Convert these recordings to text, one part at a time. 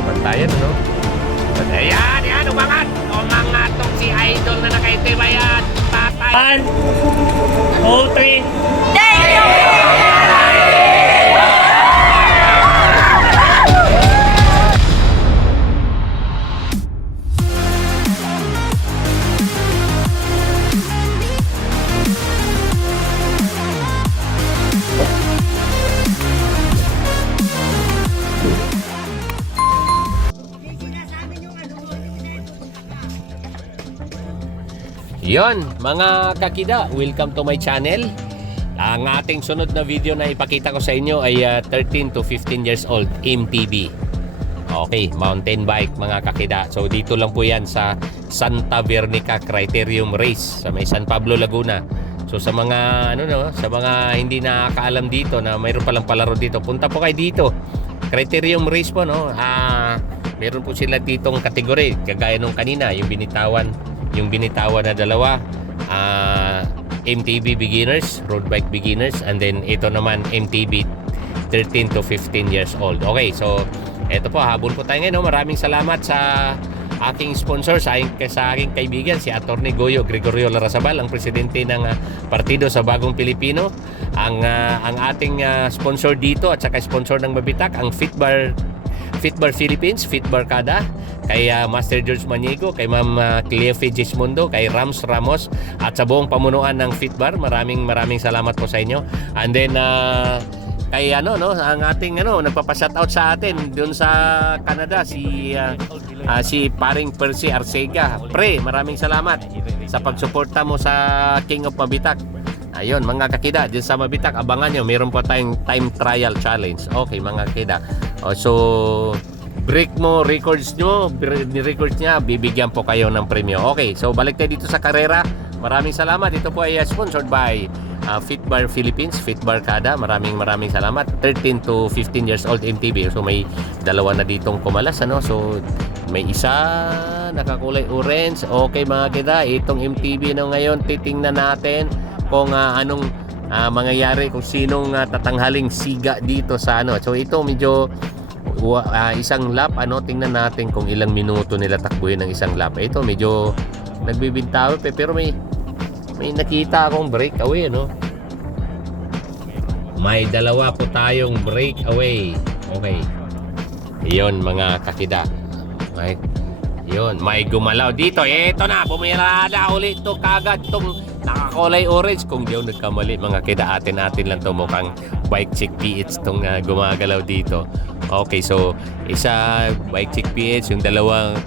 pamantayan, ano? But ayan, yan, umangat! Umangat tong si Idol na nakaitim, ayan! Tatay! 1, 2, 3. Yon, mga kakida, welcome to my channel. Ang ating sunod na video na ipakita ko sa inyo ay 13 to 15 years old MTB. Okay, mountain bike mga kakida. So dito lang po yan sa Santa Vernica Criterium Race sa may San Pablo, Laguna. So sa mga sa mga hindi nakakaalam dito na mayroon palang palaro dito, punta po kayo dito. Criterium Race po, no. Meron po sila ditong kategory kagaya nung kanina, yung binitawan na dalawa, MTB beginners, road bike beginners, and then ito naman MTB 13 to 15 years old. Okay, so ito po, habol po tayo ngayon, no? Maraming salamat sa aking sponsor, sa aking kaibigan, si Attorney Goyo Gregorio Larrazabal, ang presidente ng Partido sa Bagong Pilipino. Ang ating sponsor dito at saka sponsor ng Mabitak, ang Fitbar Philippines, Fitbar Kada, kay Master George Maniego, kay Ma'am Cleofe Gismondo, kay Rams Ramos, at sa buong pamunuan ng Fitbar. Maraming salamat po sa inyo. And then kay ang ating nagpapa-shoutout sa atin doon sa Canada, si paring Percy Arcega. Pre, maraming salamat sa pagsuporta mo sa King of Mabitak. Ayun mga kakida, dyan sa Mabitak, abangan nyo, meron po tayong time trial challenge. Okay mga kakida, so break mo records niya, bibigyan po kayo ng premyo. Okay, so balik tayo dito sa karera. Maraming salamat. Ito po ay sponsored by Fitbar Philippines, Fitbar Kada. Maraming salamat. 13 to 15 years old MTB. So may dalawa na ditong kumalas, ano. So may isa nakakulay orange. Okay mga kita, itong MTB na ngayon, titingnan natin kung anong mangyayari, kung sinong tatanghaling siga dito sa ano. So ito medyo isang lap, tingnan natin kung ilang minuto nila takbuhin ng isang lap. Ito medyo nagbibintaw pero may nakita akong breakaway, no? May dalawa po tayong breakaway. Okay. Iyon mga kakida. Okay. Iyon, may gumalaw dito. Ito na, bumirada ulit to kagad tong nakakulay orange. Kung di ako nagkamali mga kida, atin lang to, mukhang Bike Chick PH tong gumagalaw dito. Okay, so isa Bike Chick PH, yung dalawang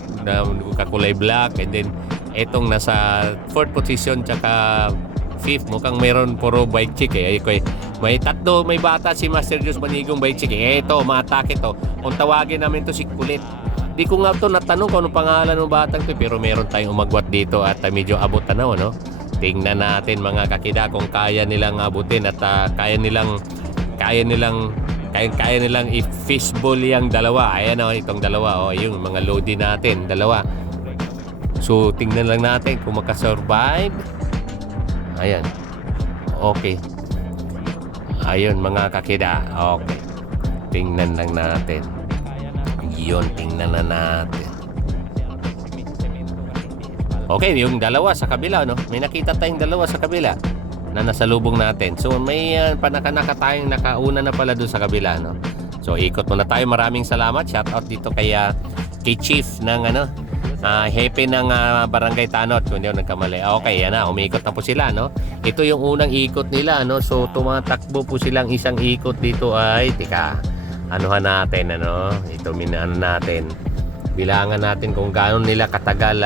kakulay black, and then etong nasa 4th position tsaka 5th, mukhang mayroon puro Bike Chick may tatlo, may bata si Master Diyos Manigong Bike Chick. Eto, maatake to. Kung tawagin namin to si Kulit. Di ko nga to natanong kung anong pangalan ng batang to, pero meron tayong umagwat dito at medyo abot tanaw, no? Tingnan natin mga kakida kung kaya nilang abutin at kaya nilang i-fishball yung dalawa. Ayan itong dalawa, yung mga loading natin, dalawa. So tingnan lang natin kung makasurvive. Ayan. Okay. Ayun mga kakida. Okay. Tingnan lang natin. Yun, tingnan na natin. Okay, yung dalawa sa kabila, no? May nakita tayong dalawa sa kabila na nasa lubong natin. So may panaka tayong nakauna na pala doon sa kabila, no? So ikot muna tayo. Maraming salamat. Shout out dito kay Chief ng hepe ng Barangay Tanot, kung hindi ako nagkamali. Okay, yan na, umiikot na po sila, no? Ito yung unang ikot nila, no? So tumatakbo po silang isang ikot dito ay, anuhan natin, ito natin, bilangan natin kung gaano nila katagal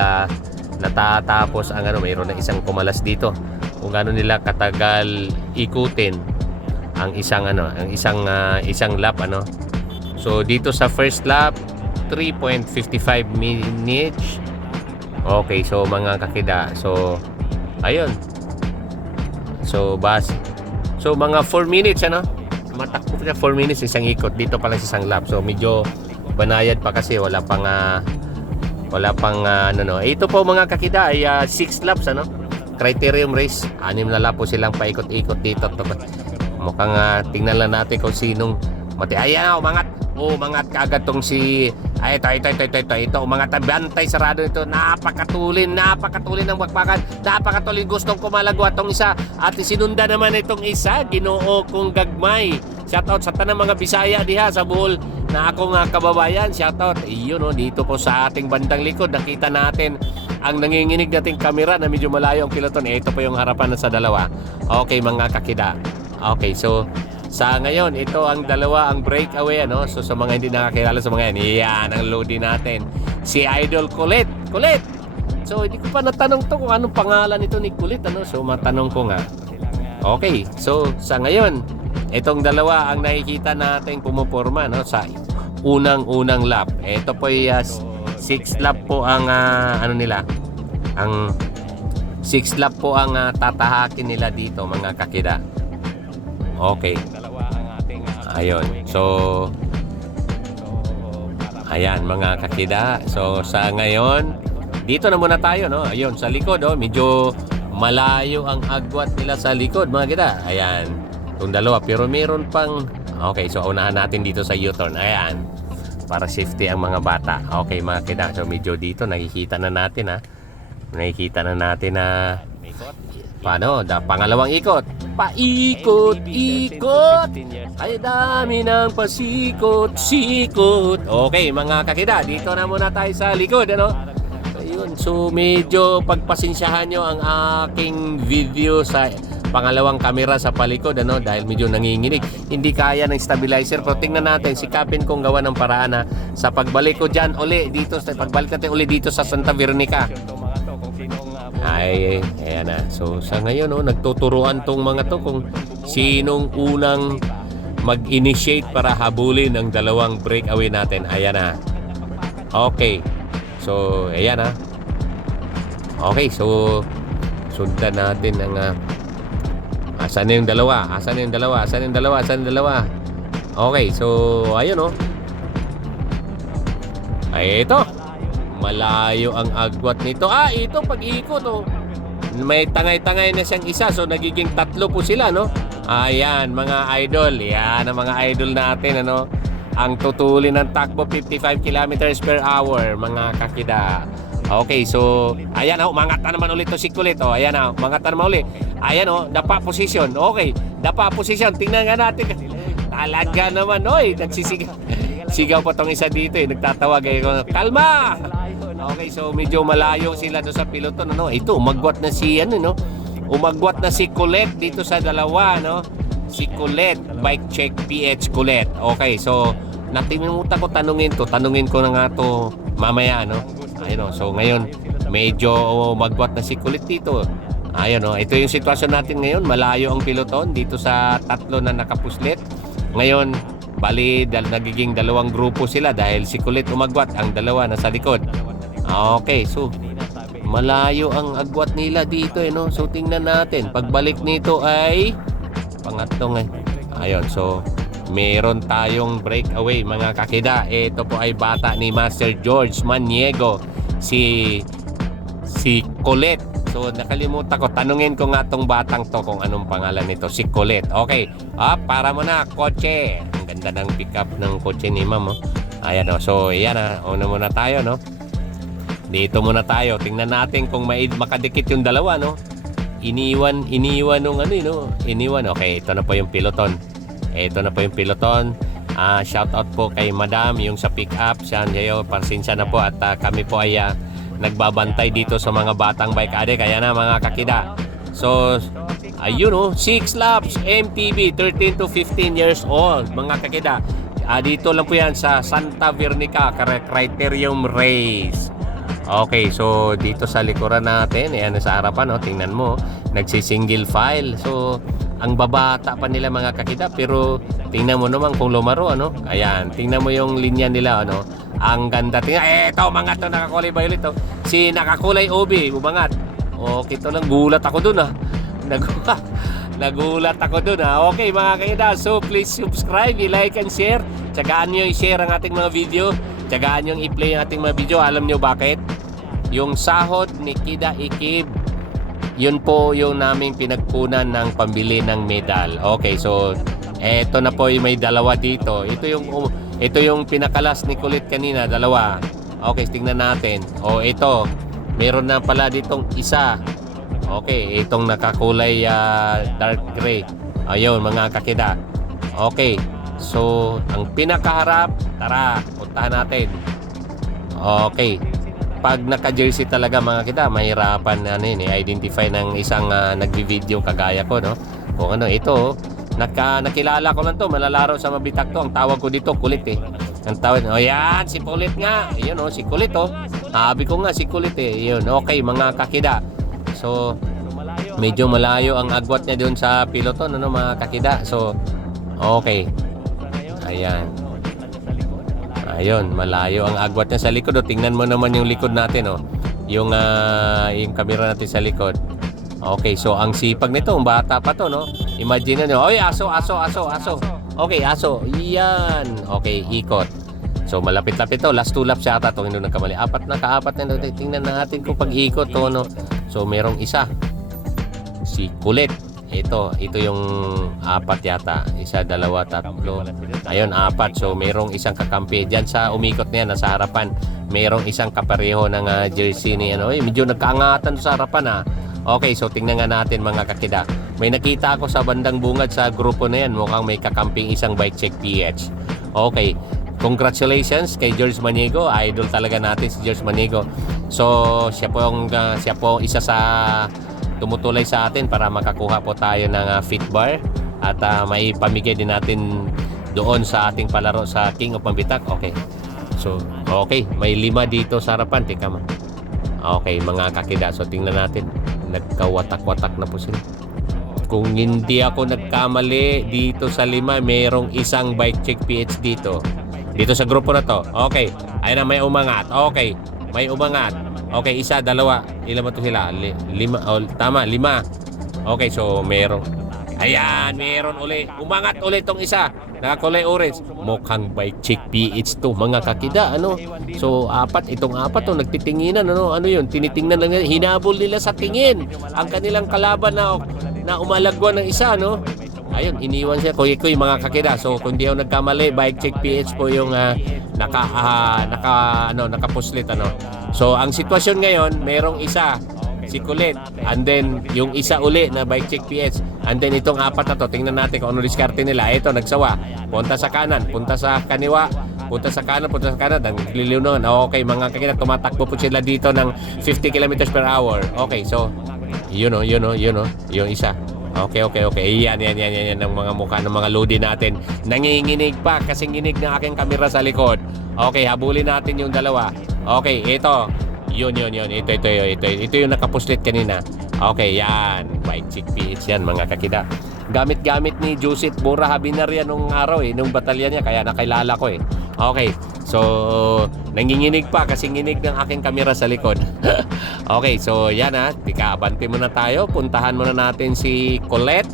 natatapos ang mayroon na isang kumalas dito, kung gaano nila katagal ikutin ang isang lap, So dito sa first lap 3.55 minutes. Okay, so mga kakida, so ayun, so mga 4 minutes, matakbo siya 4 minutes isang ikot dito pa lang sa isang lap. So medyo banayad pa kasi wala pang ito po mga kakida ay 6 laps, Criterium Race. 6 na lap po silang paikot-ikot dito. Mukhang tingnan lang natin kung sinong ayan, umangat kagad tong si Ay, ito, mga tabantay sarado ito. Napakatulin ng bakbakan. Napakatulin, gustong kumalagwa tong isa. At sinunda naman itong isa, Ginoo kong gagmay. Shoutout sa tanang mga Bisaya diha sa Bohol na akong kababayan. Shoutout. Iyon, dito po sa ating bandang likod, nakita natin ang nanginginig nating kamera na medyo malayo ang piloton. Ito po yung harapan sa dalawa. Okay, mga kakida. Okay, so sa ngayon, ito ang dalawa ang breakaway, So sa mga hindi nakakilala sa mga yan ang loading natin. Si Idol Kulit. So hindi ko pa natanong to kung anong pangalan nito ni Kulit, So matanong ko nga. Okay, so sa ngayon, itong dalawa ang nakikita natin pumuporma, sa unang lap. Ito po ay 6 lap po ang nila. Ang 6 lap po ang tatahakin nila dito, mga kakida. Okay. Ayun. So ayan, mga kakida. So sa ngayon, dito na muna tayo, Ayun, sa likod, medyo malayo ang agwat nila sa likod, mga kakida. Ayan. Itong dalawa, pero meron pang. Okay, so unahan natin dito sa U-turn. Ayan. Para safety ang mga bata. Okay, mga kakida. So medyo dito nakikita na natin, Nakikita na natin na paano? Pangalawang ikot. Paikot-ikot. Ay dami ng pasikot-sikot. Okay, mga kakida, dito na muna tayo sa likod, Ayun, so medyo pagpasensyahan nyo ang aking video sa pangalawang kamera sa palikod, dahil medyo nanginginig. Hindi kaya ng stabilizer, pero tingnan natin, sikapin kong gawa ng paraan na sa pagbalik ko dyan uli dito, pagbalik natin uli dito sa Santa Veronica. Ay, ayan na. So sa ngayon, nagtuturuan tong mga to kung sinong unang mag-initiate para habulin ang dalawang breakaway natin. Ayan na. Okay. So, ayan na. Okay, so sundan natin ang asan na yung dalawa? Okay, so ayun, Ay, ito. Malayo ang agwat nito. Ito pag-ikot, May tangay-tangay na siyang isa, so nagiging 3 po sila, Ayan, mga idol. Yan ang mga idol natin, Ang tutulin ng takbo 55 kilometers per hour, mga kakida. Okay, so ayan, umangat na naman ulit to si Kulit. Ayan, umangat na naman ulit. Ayan, dapa position. Okay, dapa position. Tingnan nga natin. Talaga naman, nagsisigaw. Sigaw pa tong isa dito, nagtatawag. Kalma! Okay, so medyo malayo sila doon sa piloton, Ito, umagwat na si umagwat na si Kulit dito sa dalawa, Si Kulit, Bike Check PH Kulit. Okay, so natimimutan ko tanungin ko na nga to mamaya, Ayun, so ngayon medyo magwat na si Kulit dito. Ayun, ito yung sitwasyon natin ngayon. Malayo ang piloton dito sa 3 na nakapuslit. Ngayon, bali nagiging 2 grupo sila dahil si Kulit umagwat, ang dalawa nasa likod. Okay, so malayo ang agwat nila dito, So tingnan natin, pagbalik nito ay pangatlong. Ayun, so meron tayong breakaway, mga kakida. Ito po ay bata ni Master George Maniego, si Colette. So nakalimutan ko, tanungin ko nga tong batang to kung anong pangalan nito, si Colette. Okay, para mo na, kotse. Ang ganda ng pick up ng kotse ni ma'am, Ayan, so ayan, una muna tayo, Dito muna tayo, tingnan natin kung makadikit yung dalawa, Iniwan nung iniwan. Okay, ito na po yung piloton. Shout out po kay Madam, yung sa pick up. Siya, pasensya na po at kami po ay nagbabantay dito sa mga batang bike addict. Kaya na, mga kakida. So, ayun, 6 laps, MTB, 13 to 15 years old, mga kakida. Dito lang po yan sa Santa Veronica Criterium Race. Okay, so dito sa likuran natin, ayan sa harapan, tingnan mo, nagsi-single file. So, ang babata pa nila, mga kakida, pero tingnan mo naman kung lumaro, Ayan, tingnan mo yung linya nila, Ang ganda. Tingnan, ito, mga to, nakakulay violet, Si nakakulay OB, umangat. Okay, ito lang, gulat ako dun, Nagulat ako dun, Okay, mga kakida, so please subscribe, like and share. Tsagaan nyo i-share ang ating mga video. Tsagaan nyo i-play ang ating mga video. Alam nyo bakit? Yung sahod ni Kida Ikib, yun po yung naming pinagkunan ng pambili ng medal. Okay, so eto na po yung may dalawa dito. Ito yung ito yung pinakalas ni Kulit kanina, dalawa. Okay, tingnan natin. O ito, meron na pala ditong isa. Okay, itong nakakulay dark gray. Ayun, mga kakida. Okay, so ang pinakaharap, tara, puntahan natin. Okay, pag naka-jersey talaga mga kita, mahirapan na identify ng isang nagvi-video kagaya ko, no? Kung ano, ito, nakilala ko lang to, malalaro sa Mabitak to. Ang tawag ko dito, Kulit eh. Ang tawag, oh yan, si Kulit nga. Ayun oh, si Kulit oh. Sabi ko nga, si Kulit eh. Ayun, okay, mga kakida. So, medyo malayo ang agwat niya doon sa piloton, ano mga kakida. So, okay. Ayan. Ayun, malayo ang agwat niya sa likod. O, tingnan mo naman yung likod natin, oh. Yung camera natin sa likod. Okay, so ang sipag nito, bata pa to, no? Imagine nyo, oy, aso. Okay, aso. Yan. Okay, ikot. So, malapit-lapit to. Last 2 laps yata to, hindi nagkamali. Kaapat na. Tingnan natin kung pag-ikot to, no? So, merong isa. Si Kulit. Ito yung 4 yata. 1, 2, 3. Ayun, 4. So, merong isang kakampi. Diyan sa umikot niya, nasa harapan. Merong isang kapareho ng jersey ni ano. Medyo nagkaangatan sa harapan, Okay, so tingnan nga natin mga kakida. May nakita ako sa bandang bungad sa grupo na yan. Mukhang may kakamping isang Bike Check PH. Okay, congratulations kay George Maniego. Idol talaga natin si George Maniego. So, siya po isa sa tumutulay sa atin para makakuha po tayo ng fit bar. At may pamigay din natin doon sa ating palaro sa King of Mabitak. Okay, so, okay, may 5 dito sa harapan. Teka mo. Okay, mga kakida. So, tingnan natin. Nagkawatak-watak na po sila. Kung hindi ako nagkamali, dito sa 5 mayroong isang Bike Check PH dito sa grupo na to. Okay, ayun na, may umangat. Okay, may umangat. Okay, 1, 2, ilan ba ito sila? 5, tama, 5. Okay, so meron, ayan, meron ulit, umangat ulit tong isa, nakakulay orange. Mukhang Bike Check PH to mga kakida, ano? So, itong 4 to, nagtitinginan, ano yun? Tinitingnan lang, hinabol nila sa tingin ang kanilang kalaban na umalagwan ng isa, no? Ayun, iniwan siya, kuy mga kakida. So, kung di ako nagkamali, Bike Check PH po yung nakapuslit, ano? So, ang sitwasyon ngayon, merong isa, si Kulit, and then yung isa uli na Bike Check PH, and then itong 4 na to, tingnan natin kung ano diskarte nila. Ito, nagsawa, punta sa kanan, punta sa kaniwa, punta sa kanan, nagliliw. Okay, mga kakita, tumatakbo po sila dito ng 50 km per hour. Okay, so yun o, yung isa. Okay. Yan ang mga mukha ng mga lodi natin. Nanginginig pa kasing ginig ng aking kamera sa likod. Okay, habulin natin yung dalawa. Okay, ito. Yun. Ito yung nakapuslit kanina. Okay, yan. Bike Check PH yan, mga kakida. Gamit ni Joseph Bora Habinaria nung araw nung batalya niya, kaya nakilala ko Okay, so nanginginig pa kasing ginig ng aking kamera sa likod. Okay, so yan tika-abante muna tayo. Puntahan muna natin si Colette.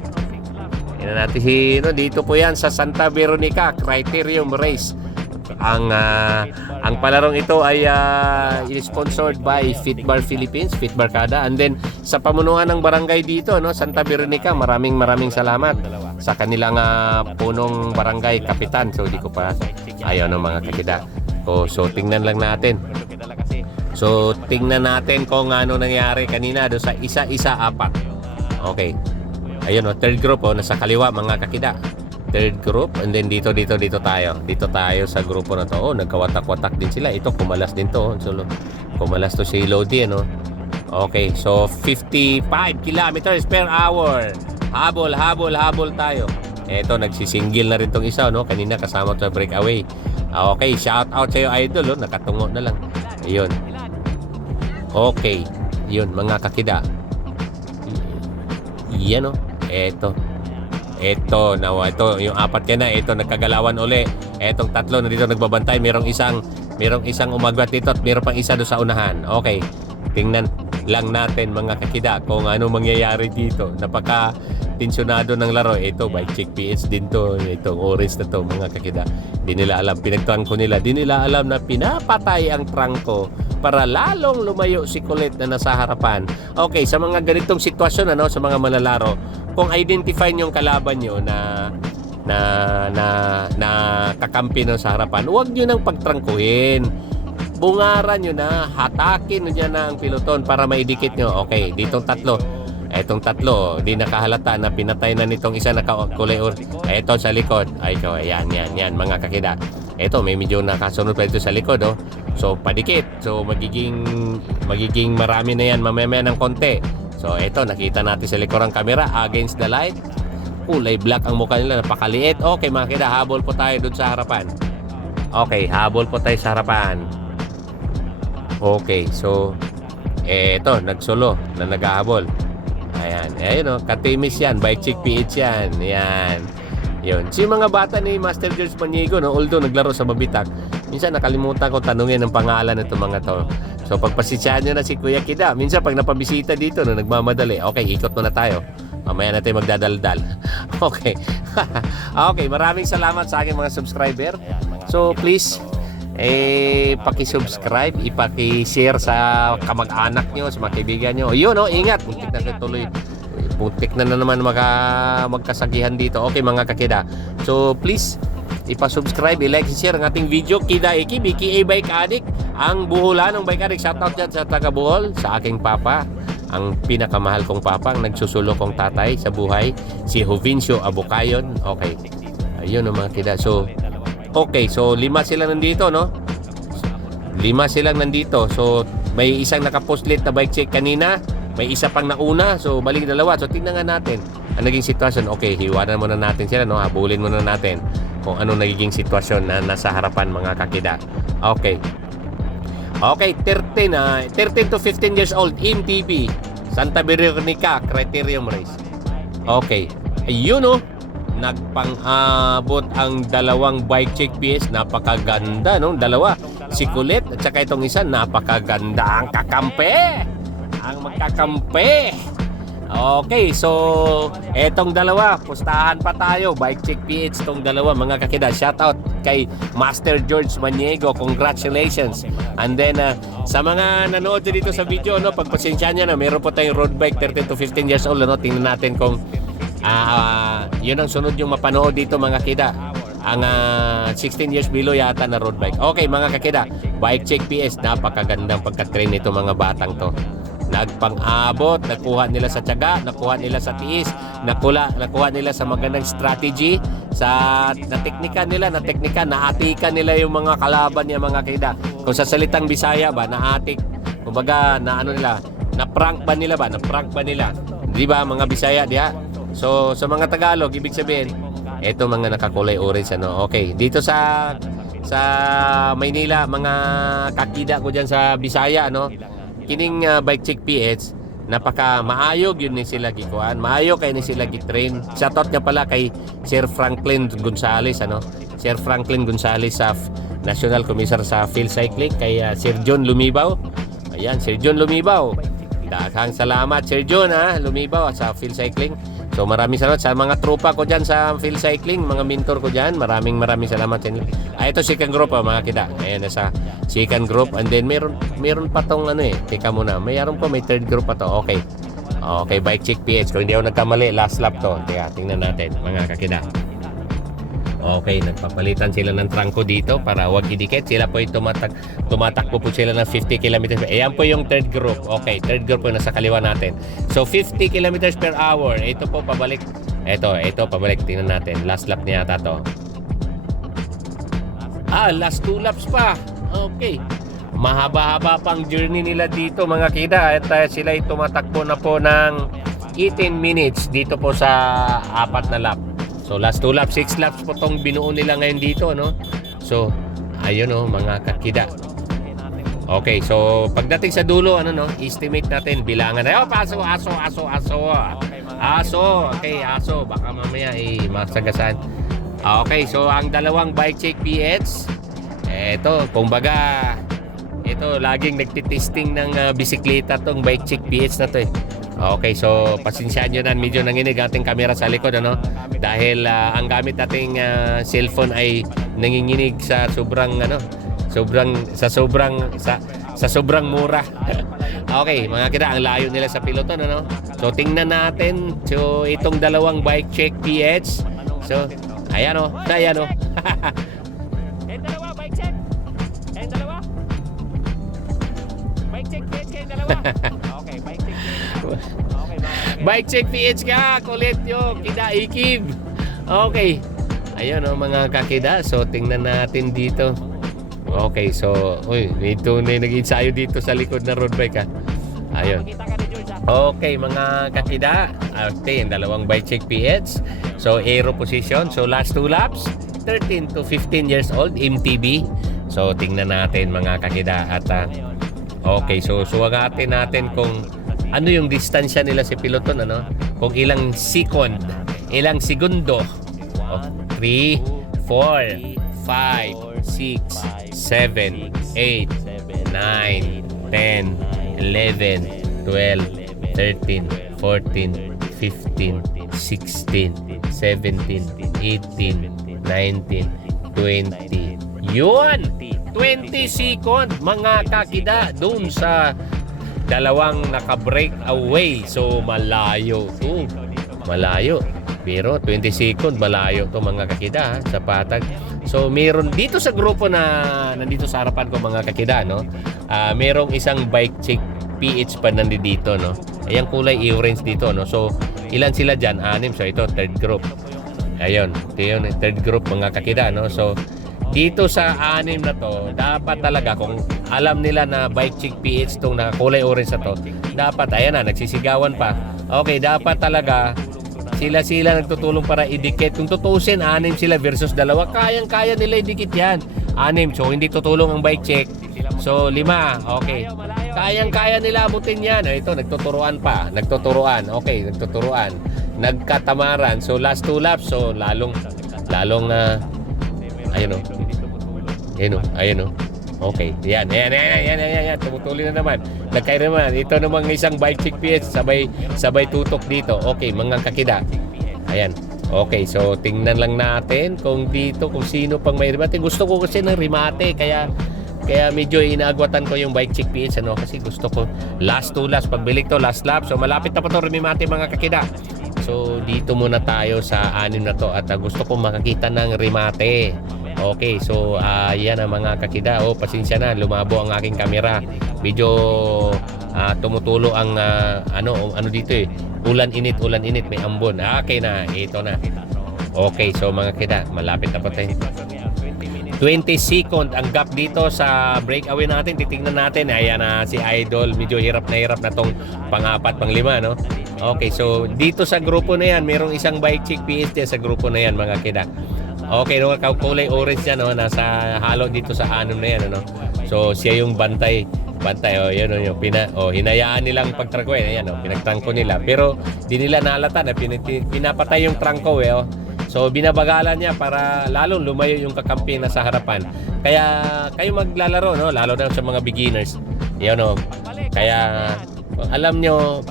Yan natin dito po yan sa Santa Veronica Criterium Race. Ang palarong ito ay sponsored by Fitbar Philippines, Fitbar Kada, and then sa pamunuan ng barangay dito, Santa Veronica, maraming salamat sa kanilang punong barangay kapitan. So di ko pa mga kakida. So tingnan lang natin. So tingnan natin kung ano nangyari kanina do sa isa-4. Okay. Ayun third group nasa kaliwa mga kakida. Third group, and then dito tayo. Dito tayo sa grupo na to. Nagkawatak-watak din sila. Ito kumalas din to. So, kumalas to si Lodi, Okay, so 55 kilometers per hour. Habol tayo. Ito, nagsisinggil na rin tong isa, Kanina kasama to sa breakaway. Okay, shout out sa iyo, idol, Nakatungo na lang. Ayun. Okay. Yun, mga kakida. Yan, Ito, yung 4 ka na, ito nagkagalawan uli. Etong 3 na dito nagbabantay, merong isang umagwat dito at meron pang isa do sa unahan. Okay. Tingnan lang natin mga kakida kung ano mangyayari dito. Napaka tensyonado ng laro. Ito, Bike Check PH din to. Itong orange na to mga kakida. Di nila alam, pinagtrangko nila. Di nila alam na pinapatay ang trangko para lalong lumayo si Colette na nasa harapan. Okay, sa mga ganitong sitwasyon, sa mga malalaro, kung identify nyo yung kalaban nyo na na kakampi no sa harapan, huwag nyo nang pagtrangkuhin. Bungaran nyo na, hatakin nyo na ang piloton para maidikit nyo. Okay, ditong tatlo. Etong tatlo, di nakahalata na pinatay na nitong isa na kulay or. Eto sa likod. Ay, ito, yan, mga kakida. Eto, may medyo nakasunod pa ito sa likod, oh. So, padikit. So, magiging marami na yan mamaya ng konti. So, eto, nakita natin sa likurang camera against the light. Kulay black ang mukha nila, napakaliit. Okay, mga kakida, habol po tayo dun sa harapan. Okay, habol po tayo sa harapan. Okay, so, eto, nagsolo na naghahabol. Ayan, ayun o, katimis yan, bike check PH yan, yan. Yun, si mga bata ni Master George Maniego, no, although naglaro sa Babitak, minsan nakalimutan ko tanungin ang pangalan ng mga to. So pagpasisyahan nyo na si Kuya Kida, minsan pag napabisita dito, no, nagmamadali, okay, ikot muna tayo. Mamaya natin magdadaldal. Okay. Okay, maraming salamat sa aking mga subscriber. So please, paki-subscribe, ipaki-share sa kamag-anak nyo, sa mga kaibigan nyo. Yun, no, ingat. Puntik na tuloy. Puntik na naman magkasagihan dito. Okay, mga kakida. So, please, ipa-subscribe, i-like, share ang ating video. Kida Iki, BKA Bike Addict. Ang buhulan ng Bike Addict. Shoutout dyan sa taga Bohol, sa aking papa. Ang pinakamahal kong papa, ang nagsusulo kong tatay sa buhay. Si Jovincio Abucayon. Okay. Ayun, no, mga kida. So, okay, so 5 sila nandito, no? 5 silang nandito. So, may isang naka-postlet na bike check kanina. May isa pang nauna. So, balik dalawa. So, tingnan nga natin ang naging sitwasyon. Okay, hiwanan muna natin sila, no? Habulin muna natin kung anong nagiging sitwasyon na nasa harapan, mga kakida. Okay. Okay, 13 to 15 years old, MTB. Santa Veronica, Criterium Race. Okay. Ayun, no? Nagpang-abot ang dalawang bike check PS. Napakaganda, no? Dalawa, si Kulit at saka itong isa, napakaganda ang kakampi, ang magkakampi. Okay, so etong dalawa, pustahan pa tayo, bike check PH tong dalawa, mga kakida. Shoutout kay Master George Maniego, congratulations. And then sa mga nanood dito sa video, no, pagpasensya niya na meron po tayong road bike 13 to 15 years old, no? Tingnan natin kung yun ang sunod yung mapanood dito, mga kakida. Ang 16 years below yata na road bike. Okay, mga kakida, bike check PS, napakagandang pagka-train nito mga batang to. Nagpang-abot, nakuha nila sa tiyaga, nakuha nila sa tiis, nakuha nila sa magandang strategy, sa nateknika nila, naatikan nila yung mga kalaban niya, mga kakida. Kung sa salitang Bisaya ba, naatik, kumbaga, na-prank ba nila? Di ba, mga Bisaya, diha? So, sa mga Tagalog, ibig sabihin, eto mga nakakulay orange, ano. Okay, dito sa Maynila, mga kakida ko dyan sa Bisaya, ano, kining bike check PH, napaka maayog yun ni sila gikuan, maayog kay ni sila gitrain. Shoutout nga pala kay Sir Franklin Gonzales, ano, Sir Franklin Gonzales sa National Commissioner sa Field Cycling, kay Sir John Lumibaw. Ayan, Sir John Lumibaw, daghang salamat Sir John, Lumibaw sa Field Cycling. So maraming salamat sa mga tropa ko dyan sa Field Cycling, mga mentor ko dyan. Maraming salamat sa inyo. Ito second group, mga kita. Ayan, nasa second group. And then meron pa tong teka muna. Mayroon pa, may third group pa to. Okay. Okay, bike check PH. Kung hindi ako nagkamali, last lap to. Teka, tingnan natin, mga kakida. Okay, nagpapalitan sila ng trangko dito para wag idikit. Sila po ay tumatakbo po sila ng 50 km. Ayan po yung third group. Okay, third group po nasa kaliwa natin. So 50 km per hour. Ito po pabalik. Ito pabalik. Tingnan natin. Last lap niya ata to. Last 2 laps pa. Okay. Mahaba-haba pang journey nila dito, mga kida. At sila ay tumatakbo na po ng 18 minutes dito po sa 4 na lap. So last 2 laps, 6 laps po tong binuo nila ngayon dito, no? So ayun, no, mga kakida. Okay, so pagdating sa dulo, estimate natin bilangan. Aso. Okay, aso, baka mamaya masagasan. Okay, so ang dalawang bike check PH, kumbaga laging nagtitesting ng bisikleta tong bike check PH na to. Okay, so pasensyahan nyo na, medyo nanginig ating camera sa likod, dahil ang gamit nating cellphone ay nanginginig sa sobrang mura. Okay, mga kita, ang layo nila sa piloton, So tingnan natin, so itong dalawang bike check PH. So Ayan o, ayan o. Kayong dalawa, bike check. Kayong dalawa. Bike check, PH kayong dalawa. Okay, bike check. Okay, bike check PH ka, kulit nyo, kida ikib. Okay. Ayun o mga kakida, so tingnan natin dito. Okay, so, ito na nag-ensayo dito sa likod na road bike ha. Ayun. Okay mga kakida, yung dalawang bike check PH. So aero position, so last 2 laps, 13 to 15 years old, MTB. So tingnan natin mga kakida at okay, so suwagatin natin kung ano yung distansya nila si piloton, ano? Kung ilang segundo. 3, 4, 5, 6, 7, 8, 9, 10, 11, 12, 13, 14, 15, 16, 17, 18, 19, 20. Yun! 20 second mga kakida dun sa dalawang naka-break away. So malayo to. Malayo. Pero 20 second malayo to mga kakida ha, sa patag. So meron dito sa grupo na nandito sa harapan ko mga kakida, no? Merong isang bike check PH pa nandito, no? Ayan kulay orange dito, no? So ilan sila dyan? 6. So ito third group. Ayun, ito yun, third group mga kakida, no? So dito sa 6 na to, dapat talaga kung alam nila na bike check PH tong kulay orange na to, dapat ayan na, nagsisigawan pa. Okay, dapat talaga sila nagtutulong para idikit. Kung tutusin, 6 sila versus 2, kayang-kaya nila idikit yan. 6, so hindi tutulong ang bike check. So 5, okay. Kayang-kaya nila abutin yan. Ito, nagtuturuan pa. Okay, nagtuturuan. Nagkatamaran. So last 2 laps, so lalong ayun o. Okay, yan. Tumutuloy na naman. Nagkayo naman. Ito namang isang bike check PS. Sabay tutok dito. Okay, mga kakida. Ayan. Okay, so tingnan lang natin kung sino pang may remate. Gusto ko kasi ng remate. Kaya medyo inaagwatan ko yung bike check PS. Kasi gusto ko last 2 laps. Pagbilik to, last lap. So malapit na pa to remate mga kakida. So dito muna tayo sa 6 na to. At gusto ko makakita ng remate. Okay, so yan ang mga kakida. Pasensya na, lumabo ang aking camera. Medyo tumutulo ang ano dito eh. Ulan init, may ambon. Okay na, ito na. Okay, so mga kakida, malapit na pa tayo. 20 second ang gap dito sa breakaway natin. Titingnan natin. Ayan na si Idol. Medyo hirap na tong pang-4, pang-5, no? Okay, so dito sa grupo na yan, merong isang bike check PS sa grupo na yan mga kakida. Okay, no, kulay orange yan, no, nasa halo dito sa 6 na yan, no. So siya yung bantay, yun yung hinayaan nilang pagtrangko ayan, pinagtrangko nila. Pero di nila nalata na pinapatay yung trangko So binabagalan niya para lalong lumayo yung kakampi na sa harapan. Kaya kayo maglalaro, no, lalo na sa mga beginners. Yun, no. Kaya pag alam nyo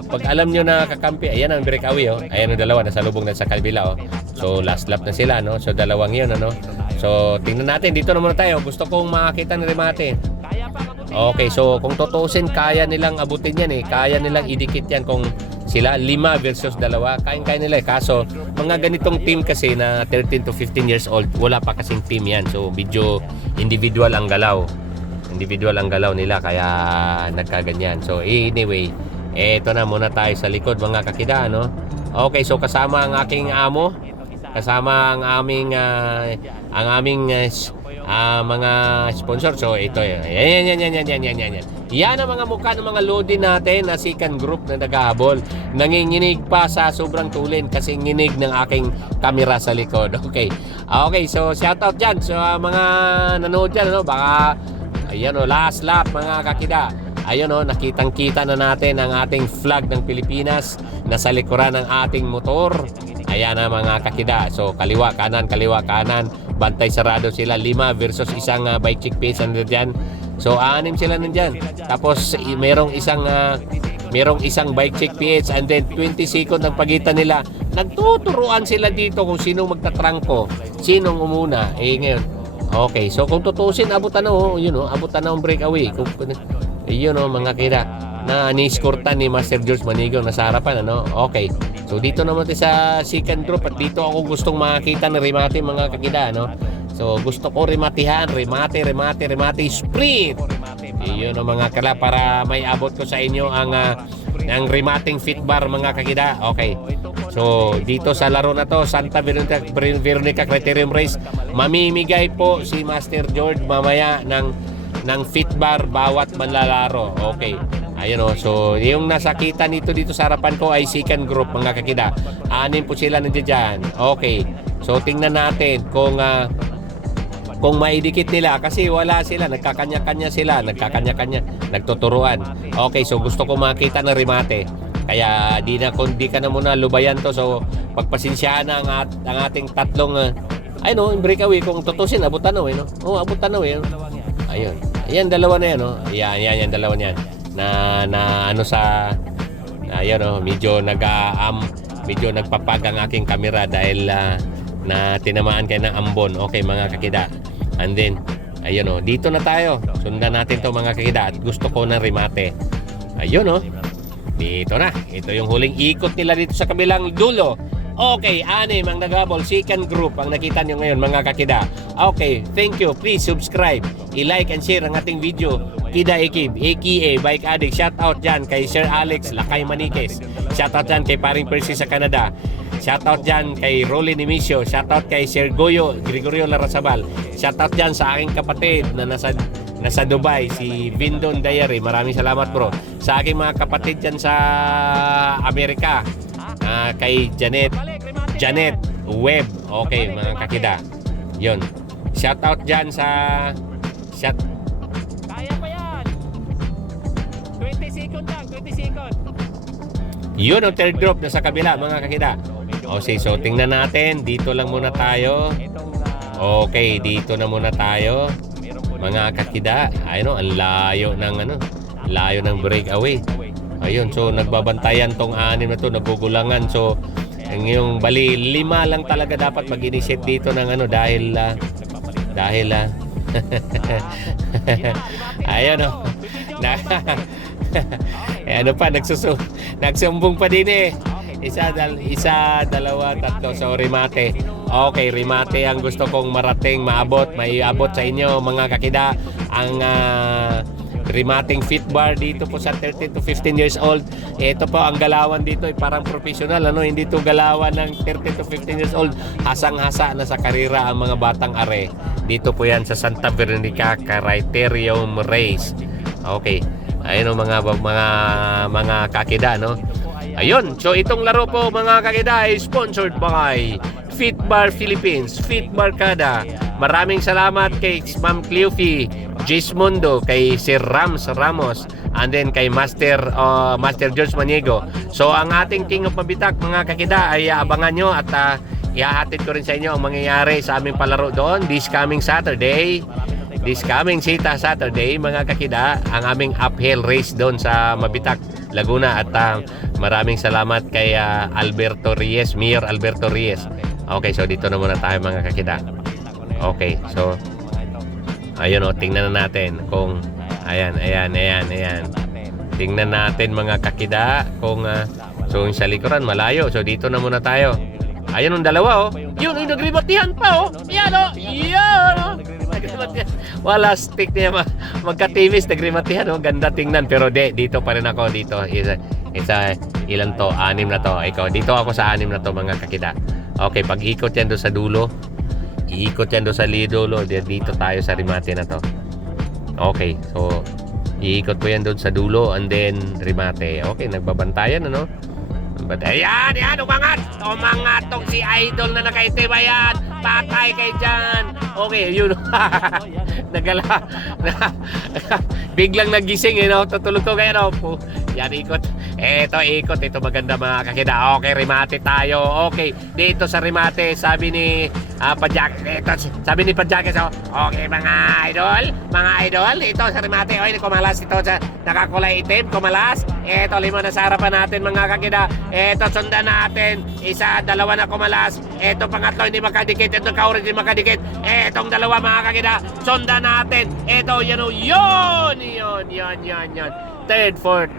na kakampi, ayan ang breakaway, ayan ang dalawa, nasa lubong na sa kabila, So last lap na sila, no? So dalawang yun, ano? So tingnan natin, dito na muna tayo. Gusto kong makakita ng remate. Okay, so kung tutusin, kaya nilang abutin yan kaya nilang idikit yan kung sila 5 versus 2, kaya nila kaso mga ganitong team kasi na 13 to 15 years old, wala pa kasing team yan. So medyo individual ang galaw nila, kaya nagkaganyan. So anyway, eto na muna tayo sa likod mga kakida, no? Okay, so kasama ang aking amo, kasama ang aming mga sponsor. So ito yan. Yan ang mga mukha ng mga lodi natin na second group na naghahabol. Nanginginig pa sa sobrang tulin kasi nginig ng aking camera sa likod. Okay, so shoutout dyan sa mga nanood dyan, no? Baka ayan last lap mga kakida. Ayun nakitang-kita na natin ang ating flag ng Pilipinas na sa likuran ng ating motor. Ayan na mga kakida. So kaliwa kanan, bantay sarado sila. 5 versus isang bike check pace nandiyan. So 6 sila nandiyan. Tapos merong isang bike check PH and then 20 second ang pagitan nila. Nagtuturuan sila dito kung sinong magtatrangko, sinong umuna. Ngayon okay, so kung tutusin, abutan na ang breakaway. Yun mga kira na ni-escortan ni Master George Manigaw na sa harapan, ano? Okay, So dito naman tayo sa second group at dito ako gustong makakita ng remate mga kakida, no? So gusto ko rematehan, remate, sprint. Iyon ang mga kala para may abot ko sa inyo ang remating fit bar mga kakida. Okay. So dito sa laro na to, Santa Veronica Criterium Race, mamimigay po si Master George mamaya ng fit bar bawat manlalaro. Okay. Ayun o. So yung nasakita nito dito sa harapan ko ay second group mga kakida. 6 po sila nandiyan dyan. Okay. So tingnan natin kung maidikit nila kasi wala sila, nagkakanya-kanya sila, nagtuturuan. Okay, so gusto ko makita ng remate. Kaya di ka na muna lubayan to. So pagpasensyahan na ang ating tatlong breakaway kung tutusin abot tanaw no. Oh, abot tanaw no? Ayun. Ayan dalawa na yan no. Yan dalawa niyan. Ayun no, medyo nagpapag ang aking kamera dahil na tinamaan kayo ng ambon. Okay mga kakida. And then, ayun o, dito na tayo. Sundan natin to mga kakida at gusto ko ng remate. Ayun o, dito na. Ito yung huling ikot nila dito sa kabilang dulo. Okay, 6 ang nagabol. Second group ang nakita nyo ngayon mga kakida. Okay, thank you. Please subscribe. I-like and share ang ating video. Kida Ekib, aka Bike Addict. Shout out dyan kay Sir Alex Lakay Maniques. Shout out dyan kay Paring Percy sa Canada. Shoutout dyan kay Rolly Nimisio. Shoutout kay Sir Gregorio Larrazabal. Shoutout dyan sa aking kapatid na nasa Dubai, si Vindon Diary. Maraming salamat bro. Sa aking mga kapatid dyan sa Amerika, kay Janet Webb. Okay mga kakida. Yun. Shoutout dyan sa Kaya pa yan. 20 second lang, 20 second. Yun ang third group na sa kabila mga kakida. Okay, so tingnan natin. Dito lang muna tayo. Okay, dito na muna tayo. Mga kakida. Ayun, ang layo ng breakaway. Ayun, so nagbabantayan tong 6 na to, nagugulangan. So, yung bali 5 lang talaga dapat mag-initiate dito ng dahil ayun o. Nagsumbong pa din eh. Isa, dalawa, tatlo. So, remate. Okay, remate ang gusto kong maabot sa inyo mga kakida. Ang remating fit bar dito po sa 13 to 15 years old. Ito po ang galawan dito ay parang professional. Hindi to galawan ng 13 to 15 years old. Hasang-hasa na sa karera ang mga batang are. Dito po yan sa Santa Veronica Criterium Race. Okay. Ayun o mga kakida, no? Ayun, so itong laro po mga kakida ay sponsored by Fit Bar Philippines, Fit Barkada. Maraming salamat kay Ma'am Cleofy Gismondo, kay Sir Rams Ramos, and then kay Master George Maniego. So ang ating King of Mabitak mga kakida ay abangan nyo at ihahatid ko rin sa inyo ang mangyayari sa aming palaro doon this coming Saturday mga kakida, ang aming uphill race doon sa Mabitak, Laguna. At maraming salamat kay Mayor Alberto Reyes. Okay, so dito na muna tayo mga kakida. Okay, so ayun o, tingnan na natin kung ayan. Tingnan natin mga kakida kung so yung sa likuran malayo. So dito na muna tayo. Ayun ang dalawa oh. Yun, yung nagribatihan pa oh. Yan oh. Yan oh. Wala stick niya magkativis, nagrimatihan oh. Ganda tingnan, pero dito pa rin ako dito. Isa ilan to? 6 na to. Ikaw, dito ako sa 6 na to mga kakida. Okay, pag ikot yan doon sa dulo. Iikot yan doon sa dulo. Dito tayo sa remate na to. Okay, so iikot po yan doon sa dulo and then remate. Okay, nagbabantayan ano? But ayan, umangat tong si Idol na nakaitim. Ayan, patay kay dyan. Okay, yun. Biglang nagising, tutulog ko kayo. Yan, ikot. Ito maganda mga kakida. Okay, remate tayo. Okay, dito sa remate, sabi ni Padjak. So, okay, mga idol, ito sa remate. Oy, kumalas ito sa nakakulay itim, kumalas. Ito, 5 na sa harapan natin mga kakida. Ito, sundan natin. 1, 2 na kumalas. Ito, pangatlo, hindi makadikit. Ito, kaurin, hindi makadikit. Etong 2 mga kakida. Sundan natin. Ito, yun. Third, fourth.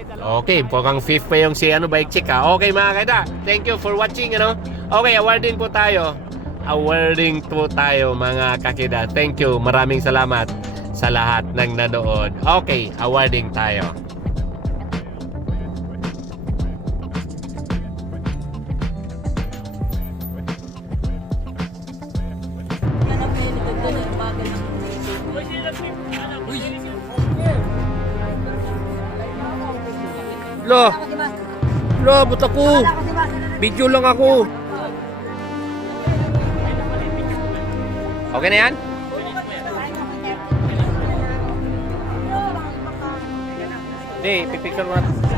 may dalawa. Okay, mukhang fifth pa yung si bike chick ha. Okay mga kaida, thank you for watching Okay, awarding po tayo. Awarding po tayo mga kakida. Thank you, maraming salamat sa lahat ng nanood. Okay, awarding tayo. Uy, sila trip. Lo, lo, buta ko. Video lang ako. Okay na yan? Hindi, pipicture mo natin.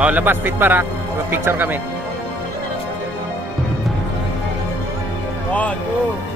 Oh, labas, fit para. Picture kami. 1, 2,